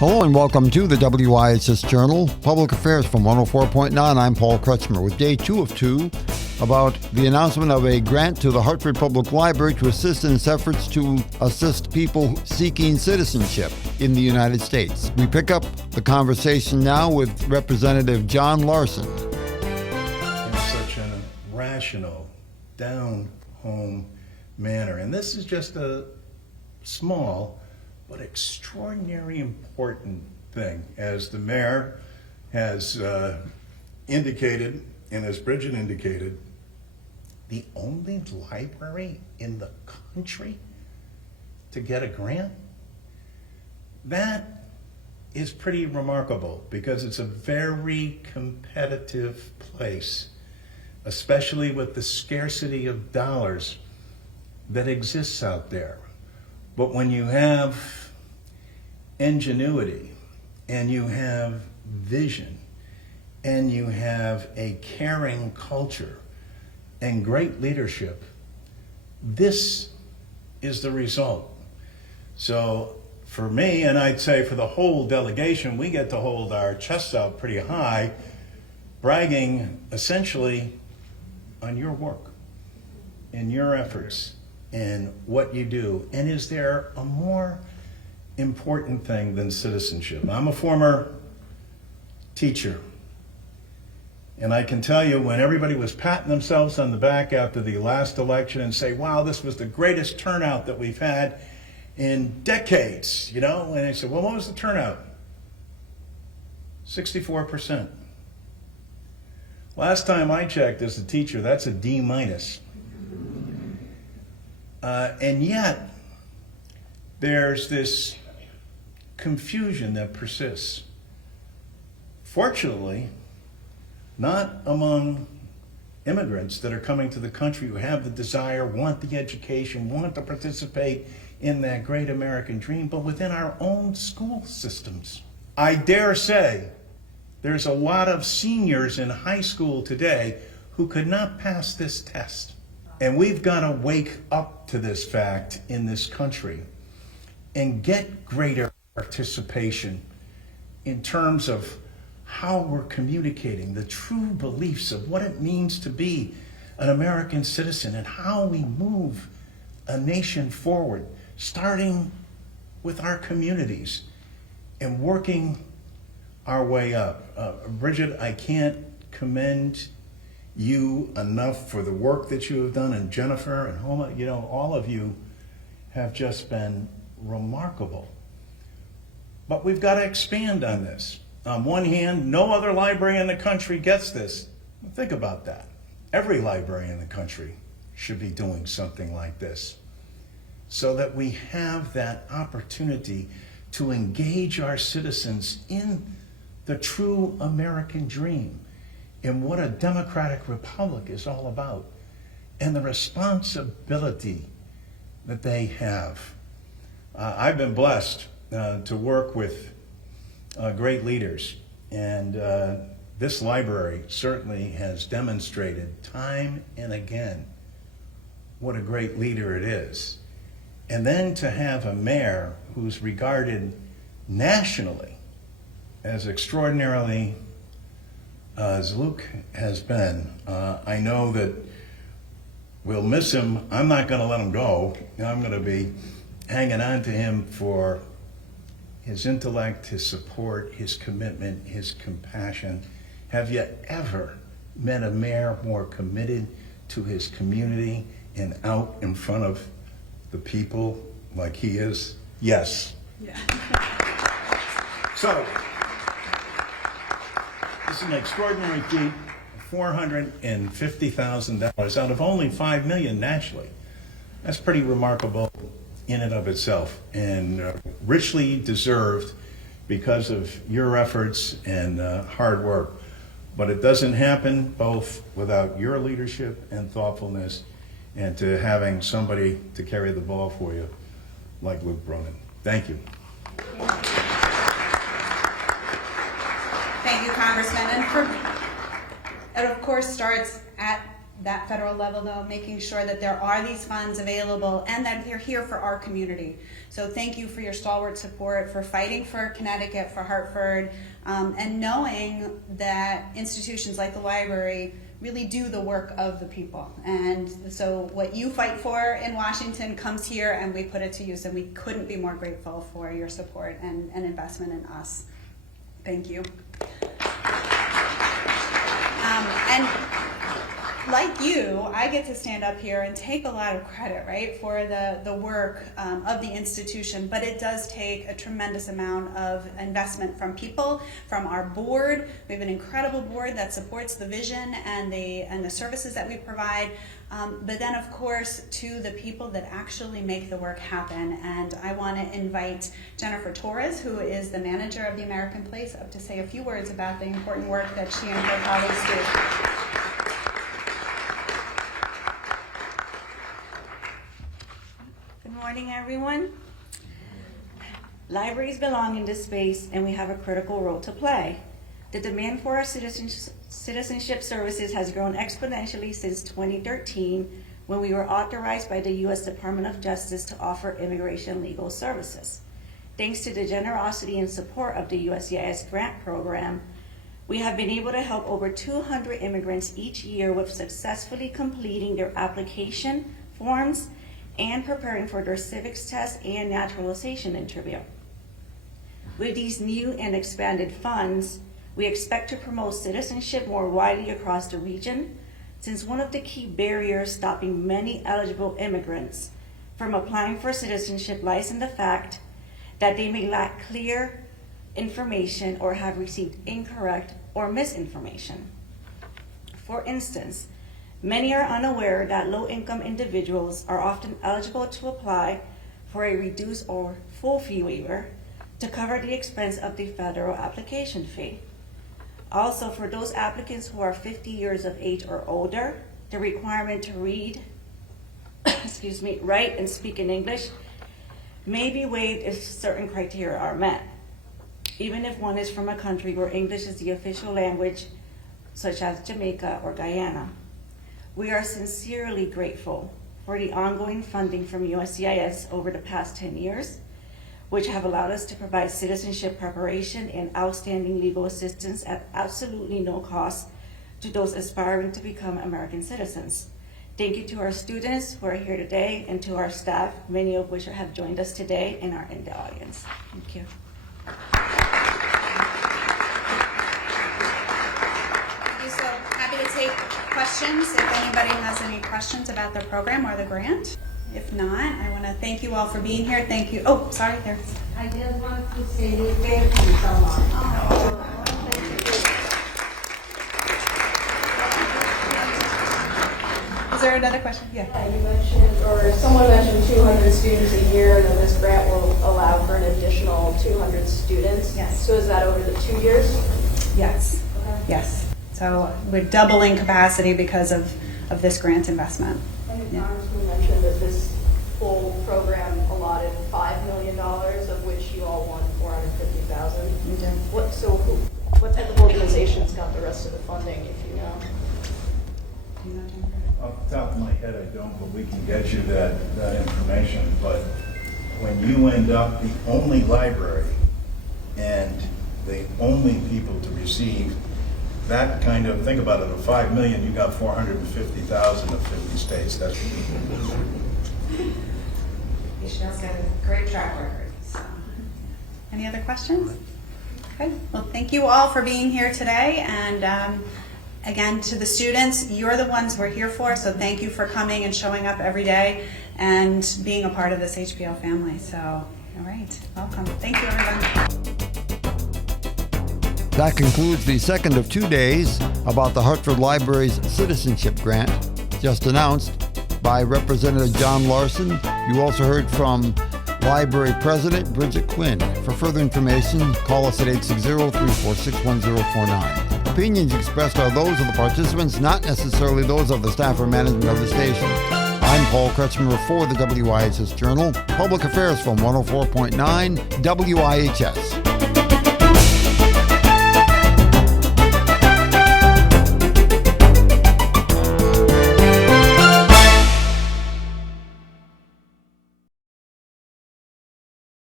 Hello and welcome to the WIHS Journal, Public Affairs from 104.9. I'm Paul Kretschmer with day 2 of 2 about the announcement of a grant to the Hartford Public Library to assist in its efforts to assist people seeking citizenship in the United States. We pick up the conversation now with Representative John Larson. In such a rational, down-home manner. And this is just a small but extraordinarily important thing. As the mayor has indicated, and as Bridget indicated, the only library in the country to get a grant? That is pretty remarkable because it's a very competitive place, especially with the scarcity of dollars that exists out there. But when you have ingenuity and you have vision and you have a caring culture and great leadership, this is the result. So for me, and I'd say for the whole delegation, we get to hold our chests out pretty high, bragging essentially on your work and your efforts and what you do. And is there a more important thing than citizenship? I'm a former teacher, and I can tell you when everybody was patting themselves on the back after the last election and say, wow, this was the greatest turnout that we've had in decades, you know? And I said, well, what was the turnout? 64%. Last time I checked as a teacher, that's a D minus. And yet, there's this confusion that persists. Fortunately, not among immigrants that are coming to the country who have the desire, want the education, want to participate in that great American dream, but within our own school systems. I dare say there's a lot of seniors in high school today who could not pass this test. And we've got to wake up to this fact in this country and get greater participation in terms of how we're communicating the true beliefs of what it means to be an American citizen and how we move a nation forward, starting with our communities and working our way up. Bridget, I can't commend you enough for the work that you have done, and Jennifer and Homa, you know, all of you have just been remarkable. But we've got to expand on this. On one hand, no other library in the country gets this. Think about that. Every library in the country should be doing something like this so that we have that opportunity to engage our citizens in the true American dream, in what a democratic republic is all about, and the responsibility that they have. I've been blessed to work with great leaders, and this library certainly has demonstrated time and again what a great leader it is. And then to have a mayor who's regarded nationally as extraordinarily as Luke has been. I know that we'll miss him. I'm not going to let him go. I'm going to be hanging on to him for his intellect, his support, his commitment, his compassion. Have you ever met a mayor more committed to his community and out in front of the people like he is? Yes. Yeah. So, this is an extraordinary feat, $450,000 out of only $5 million nationally. That's pretty remarkable in and of itself, and richly deserved because of your efforts and hard work. But it doesn't happen both without your leadership and thoughtfulness, and to having somebody to carry the ball for you like Luke Bronin. Thank you. Thank you, Congressman. And it of course starts at that federal level, though, making sure that there are these funds available and that they're here for our community. So thank you for your stalwart support, for fighting for Connecticut, for Hartford, and knowing that institutions like the library really do the work of the people. And so what you fight for in Washington comes here and we put it to use, and we couldn't be more grateful for your support and investment in us. Thank you. And like you, I get to stand up here and take a lot of credit, right, for the work of the institution, but it does take a tremendous amount of investment from people, from our board. We have an incredible board that supports the vision and the services that we provide, but then of course to the people that actually make the work happen. And I want to invite Jennifer Torres, who is the manager of the American Place, up to say a few words about the important work that she and her colleagues do. Good morning, everyone. Libraries belong in this space, and we have a critical role to play. The demand for our citizenship services has grown exponentially since 2013, when we were authorized by the U.S. Department of Justice to offer immigration legal services. Thanks to the generosity and support of the USCIS grant program, we have been able to help over 200 immigrants each year with successfully completing their application forms and preparing for their civics test and naturalization interview. With these new and expanded funds, we expect to promote citizenship more widely across the region, since one of the key barriers stopping many eligible immigrants from applying for citizenship lies in the fact that they may lack clear information or have received incorrect or misinformation. For instance, many are unaware that low-income individuals are often eligible to apply for a reduced or full fee waiver to cover the expense of the federal application fee. Also, for those applicants who are 50 years of age or older, the requirement to read, write and speak in English may be waived if certain criteria are met, even if one is from a country where English is the official language, such as Jamaica or Guyana. We are sincerely grateful for the ongoing funding from USCIS over the past 10 years, which have allowed us to provide citizenship preparation and outstanding legal assistance at absolutely no cost to those aspiring to become American citizens. Thank you to our students who are here today and to our staff, many of which have joined us today and are in the audience. Thank you. So happy to take questions if anybody has any questions about the program or the grant. If not, I want to thank you all for being here. Thank you. Oh, sorry, there. I just wanted to say thank you so much. Is there another question? Yeah. You mentioned, or someone mentioned 200 students a year, and then this grant will allow for an additional 200 students. Yes. So is that over the 2 years? Yes. Okay. Yes. So we're doubling capacity because of this grant investment. And the Yeah. Congressman mentioned that this full program allotted $5 million, of which you all won $450,000. We do. What type of organizations got the rest of the funding, if you know? Do you know, Jennifer? Off the top of my head, I don't, but we can get you that information. But when you end up the only library and the only people to receive that kind of, think about it, of $5 million, you got 450,000 of 50 states. That's Michelle's got a great track record. So. Any other questions? Okay. Well, thank you all for being here today. And again, to the students, you're the ones we're here for. So thank you for coming and showing up every day and being a part of this HPL family. So, all right. Welcome. Thank you, everyone. That concludes the second of 2 days about the Hartford Library's citizenship grant, just announced by Representative John Larson. You also heard from Library President Bridget Quinn. For further information, call us at 860-346-1049. Opinions expressed are those of the participants, not necessarily those of the staff or management of the station. I'm Paul Kretschmer for the WIHS Journal, Public Affairs from 104.9 WIHS.